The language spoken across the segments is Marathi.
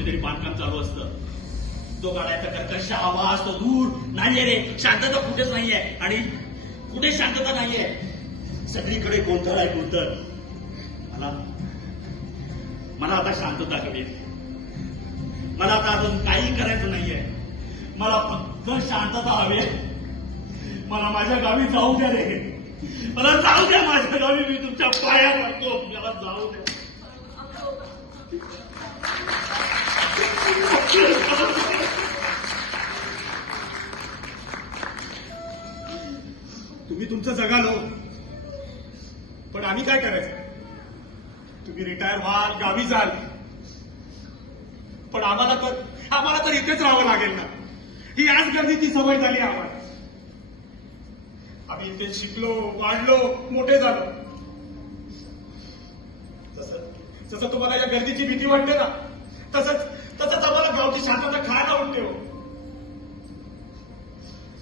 कुठेतरी बांधकाम चालू असतं. तो गाड्याचा कर्कश आवाज, तो दूर नाहीये रे, शांतता कुठेच नाहीये. आणि कुठे शांतता नाहीये, सगळीकडे गोंधळ आहे, गोंधळ. मला आता शांतता हवी. मला आता अजून काही करायचं नाहीये. मला फक्त शांतता हवी. मला माझ्या गावी जाऊ द्या रे. मला जाऊ द्या माझ्या गावी. मी तुमच्या पाया पडतो. मला जाऊ द्या. तुम्ही तुमचं जगालो, पण आम्ही काय करायचं? तुम्ही रिटायर व्हाल, गावी जाल, पण आम्हाला तर इथेच राहावं लागेल ना. ही आज गर्दीची सवय झाली आम्हाला. आम्ही इथे शिकलो, वाढलो, मोठे झालो. जसं तुम्हाला या गर्दीची भीती वाटते ना, तसंच आम्हाला गावची शांतता खायला वाटते हो.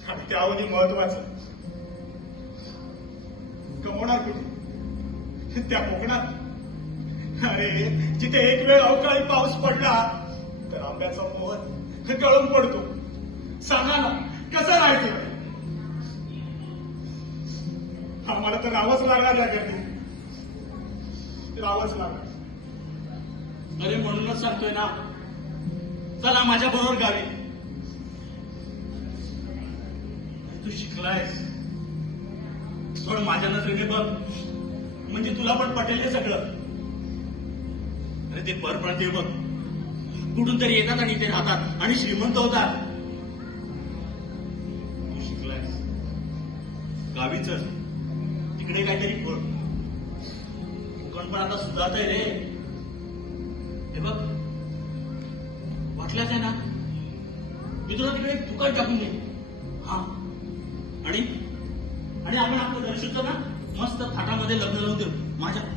आणि त्यावरही महत्वाचं, गमवणार कुठे? त्या कोकणात. अरे जिथे एक वेळ अवकाळी पाऊस पडला तर आंब्याचा मोहर गळून पडतो. सांगा ना, कसं राहायचं? आम्हाला तर राहावंच लागणार या गर्दीत, राहावंच लागणार. अरे म्हणूनच सांगतोय ना, चला माझ्या बरोबर गावी. तू शिकलायस, थोडं माझ्या नजरेने बघ, म्हणजे तुला पण पटेल हे सगळं. अरे ते परप्रांतीय बघ, कुठून तरी येतात आणि इथे राहतात आणि श्रीमंत होतात. तू शिकलायस, गावी चल, तिकडे काहीतरी बघ. कोकण पण आता सुधारतंय रे. हे बघ, वाटलंच आहे ना, मी तुला तिकडे एक दुकान टाकून दे. हा, आणि आपण आपलं घर शिकतो ना, मस्त थाटामध्ये लग्न लावून देऊ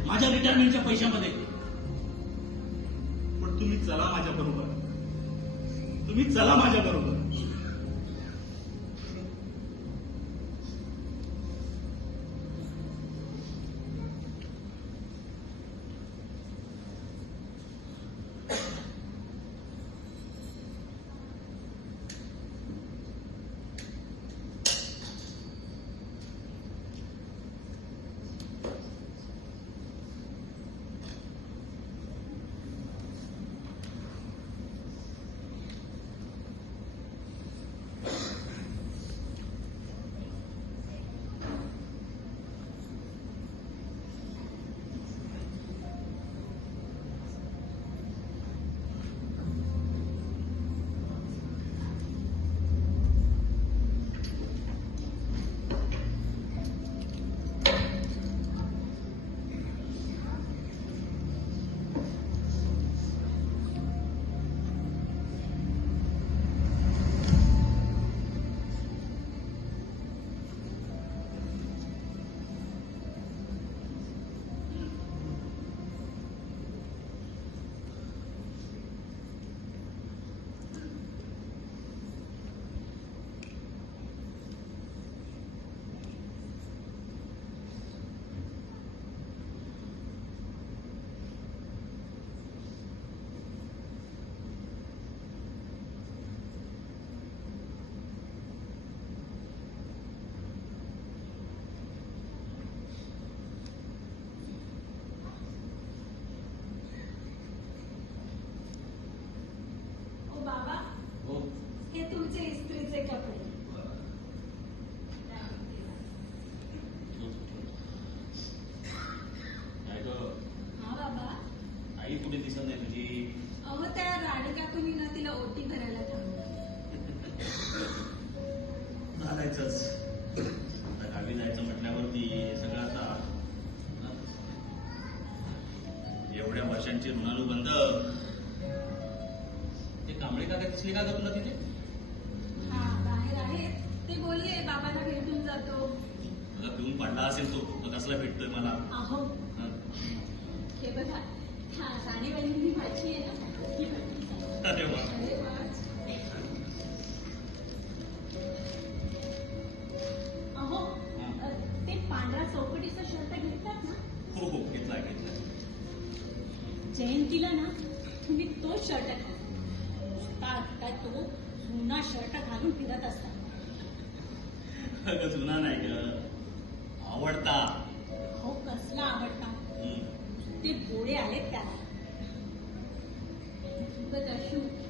माझ्या रिटायरमेंटच्या पैशामध्ये. पण तुम्ही चला माझ्या बरोबर. तुम्ही चला माझ्या बरोबर. कुठे दिसत नाही तुझी? अहो त्या राणे काकूनी ना तिला ओटी भरायला थांबलं. घालायचंच, गावी जायचं म्हटल्यावरती सगळं आता एवढ्या वर्षांची ऋणानुबंध. ते कांबळे काका दिसले का ग तुला तिथे? हा बाहेर आहे, ते बोलले बाबांना भेटून जातो. मला पिऊन पडला असेल तो, कसला भेटतोय मला. अहो हे बघा, राणे वहिनी भाजी आहे ना. अरे वा. अहो ते पांढरा चौकटीचा शर्ट घेतलात ना? हो घेतलाय. जयंतीला ना तुम्ही तो शर्ट घाला. आता तो जुना शर्ट घालून फिरत असतात. अगं जुना नाही ग, आवडता. हो कसला आवडता. हम्म. ते गोळे आलेत त्याला. उगत अशू